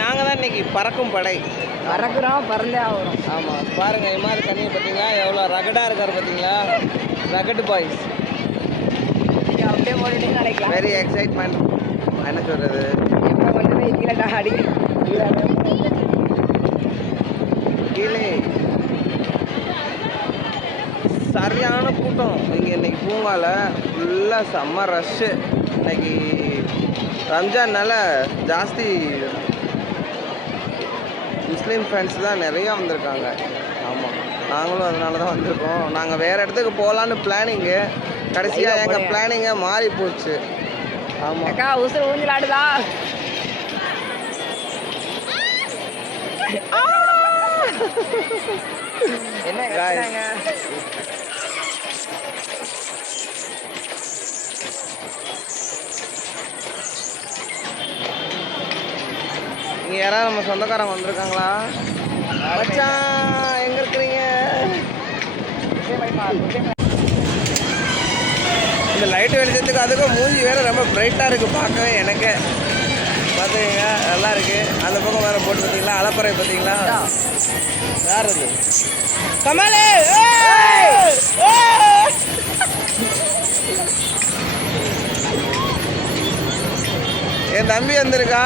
நாங்கள் தான் இன்னைக்கு பறக்கும் படை பறக்குறோம், பறந்தே ஆகிறோம். ஆமாம் பாருங்கள் இமாது கண்ணியை பார்த்தீங்களா எவ்வளோ ரகடாக இருக்கார் பார்த்தீங்களா, ரகடு பாய்ஸ். அப்படியே போட்டுட்டு நினைக்கலாம். Very excitement. என்ன சொல்கிறது, எப்போ கொண்டு போய் கீழே கீழே சரியான கூட்டம் இங்கே இன்னைக்கு பூங்காவில் ஃபுல்லாக செம்ம ரஷ்ஷு. இன்னைக்கு ரம்ஜான்னால ஜாஸ்தி முஸ்லீம் ஃப்ரெண்ட்ஸ் தான் நிறையா வந்திருக்காங்க. ஆமாம் நாங்களும் அதனால தான் வந்திருக்கோம். நாங்கள் வேறு இடத்துக்கு போகலான்னு பிளானிங்கு, கடைசியாக எங்கள் பிளானிங்கை மாறி போச்சு. ஆமாம் அக்கா உசுறு ஊஞ்சலாடுதா. என்ன கத்துறாங்க? இங்கே யாராவது நம்ம சொந்தக்காரங்க வந்திருக்காங்களா? மச்சான் எங்கே இருக்கிறீங்க? இந்த லைட்டு வெளிச்சத்துக்கு அதுக்கும் மூஞ்சி வேறு ரொம்ப பிரைட்டாக இருக்குது பார்க்கவே. எனக்கு பார்த்துக்கங்க நல்லா இருக்குது. அந்த பக்கம் வேறு போட்டு பார்த்தீங்களா, அலப்பறை பார்த்தீங்களா, வேறு இது கமலே. என் தம்பி வந்திருக்கா,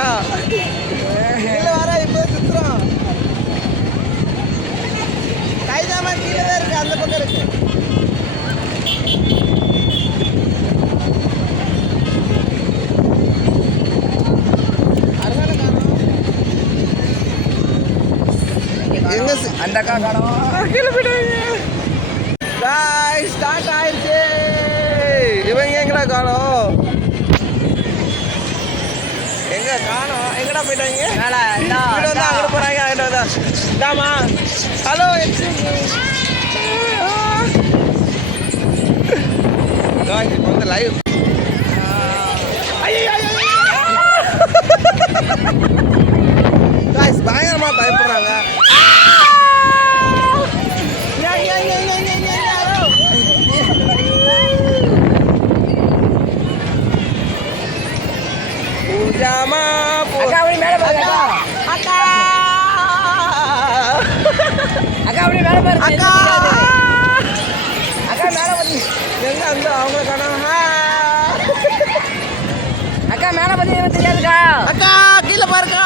கீழே வர இப்போ சுற்றுறோம். கைதாமா கீழே தான் இருக்கு, அந்த பக்கம் இருக்கு. எங்க அந்த அக்கா காணும் கீழே போயிட்டாங்க. ஸ்டார்ட் ஆயிடுச்சு. இவங்க எங்கடா காணோம், எங்க காணோம், எங்கடா போயிட்டாங்க? வந்து அங்கே போறாங்க. அங்கிட்ட வந்தா தாமா ஹலோ இப்போ வந்து லைவ். பயங்கரமா பயப்படுறாங்க. பூஜாமா அக்கா அப்படி மேலே பாருங்க. அக்கா அக்கா அப்படி மேலே பாருங்க. அக்கா அக்கா மேலே பாருங்க. எங்க அந்த அவங்கள காணோம். அக்கா மேலே பாருங்க தெரியாதுக்கா. அக்கா கீழே பாருக்கா.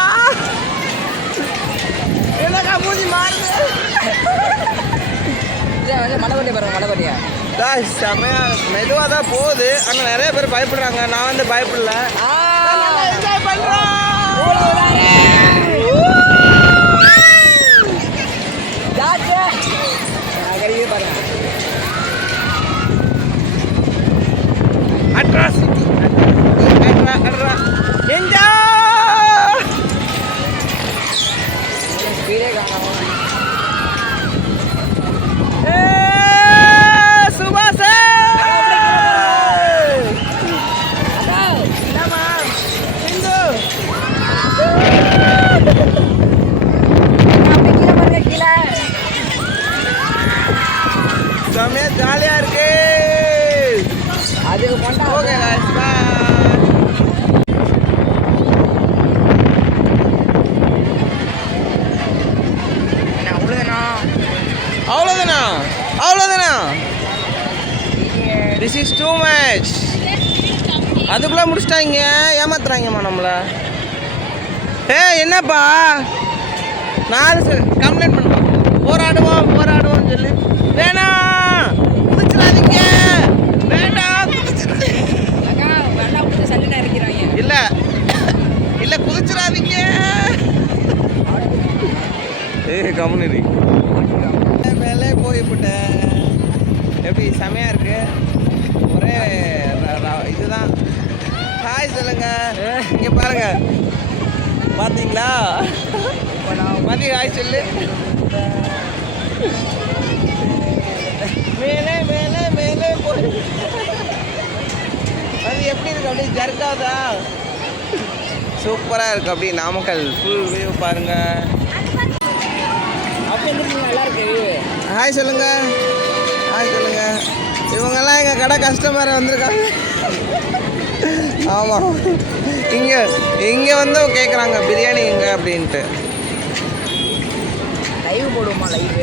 என்னக்கா மூஞ்சி மாறுது. மலைப்பட்டியா பாருங்க, மலைப்பட்டியா செமையா மெதுவாக தான் போகுது. அங்கே நிறைய பேர் பயப்படுறாங்க. நான் வந்து பயப்படல. என்ஜாய் பண்ணுறோம். Atrocity enjoy. ஸ்பீடே காணோம். சுபாஷ் செம்மையா ஜாலியா இருக்கு. அதுக்கு பண்ணா ஓகே गाइस பை. அவ்வளோதானா திஸ் இஸ் டூ மச். அதுக்குள்ளே முடிச்சிட்டாங்க, ஏமாத்துறாங்கம்மா நம்மளை. என்னப்பா 4 கம்ப்ளைண்ட் பண்ணுவோம், போராடுவோம் சொல்லி. வேணாம் குதிச்சிடாதீங்க, வேண்டாம் குதிச்சிடாதீங்க. அக்கா வெள்ளா புடிச்சு சல்லுனா இறக்கிறாங்க. இல்லை குதிச்சிடாதீங்க. கம்முனு மேலே போய்விட்டேன். எப்படி செமையாக இருக்கு. ஒரே இதுதான். ஹாய் சொல்லுங்க. இங்கே பாருங்க பார்த்தீங்களா, மதி ஹாய் சொல்லு. மேலே மேலே மேலே போய் அது எப்படி இருக்கு, அப்படியே ஜர்க்காதா. சூப்பராக இருக்குது. அப்படியே நாமக்கல் ஃபுல் வியூ பாருங்கள். அப்போ நல்லா இருக்கு. ஹாய் சொல்லுங்க. இவங்கெல்லாம் எங்கள் கடை கஸ்டமர் வந்திருக்காங்க. ஆமாம் இங்கே வந்து கேட்குறாங்க பிரியாணி எங்கே அப்படின்ட்டு. லைவ் போடுவோமா லைவ்?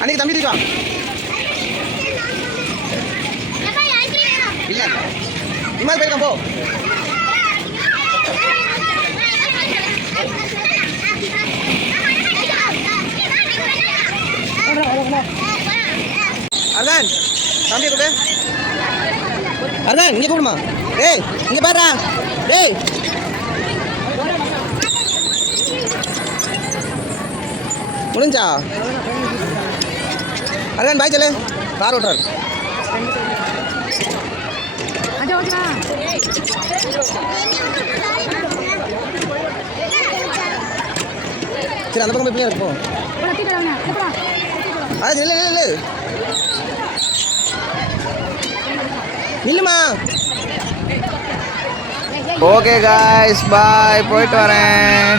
அன்னைக்கு தம்பி இருக்கா இல்லை இம்மா போயிருக்கான் போ. அர்தான் தம்பி கூப்பிடு. அர்தான் இங்கே கூப்பிடுமா. டேய் இங்கே பாருடா. டேய் முடிஞ்சா அர்தான் பாய் சொல்லு. கார் ஓட்டுறாரு. சரி அந்த பக்கம் போய் பிள்ளையா இருப்போம். அது இல்லை இல்லை இல்லை இல்லைம்மா. ஓகே காய்ஸ் பாய், போயிட்டு வரேன்.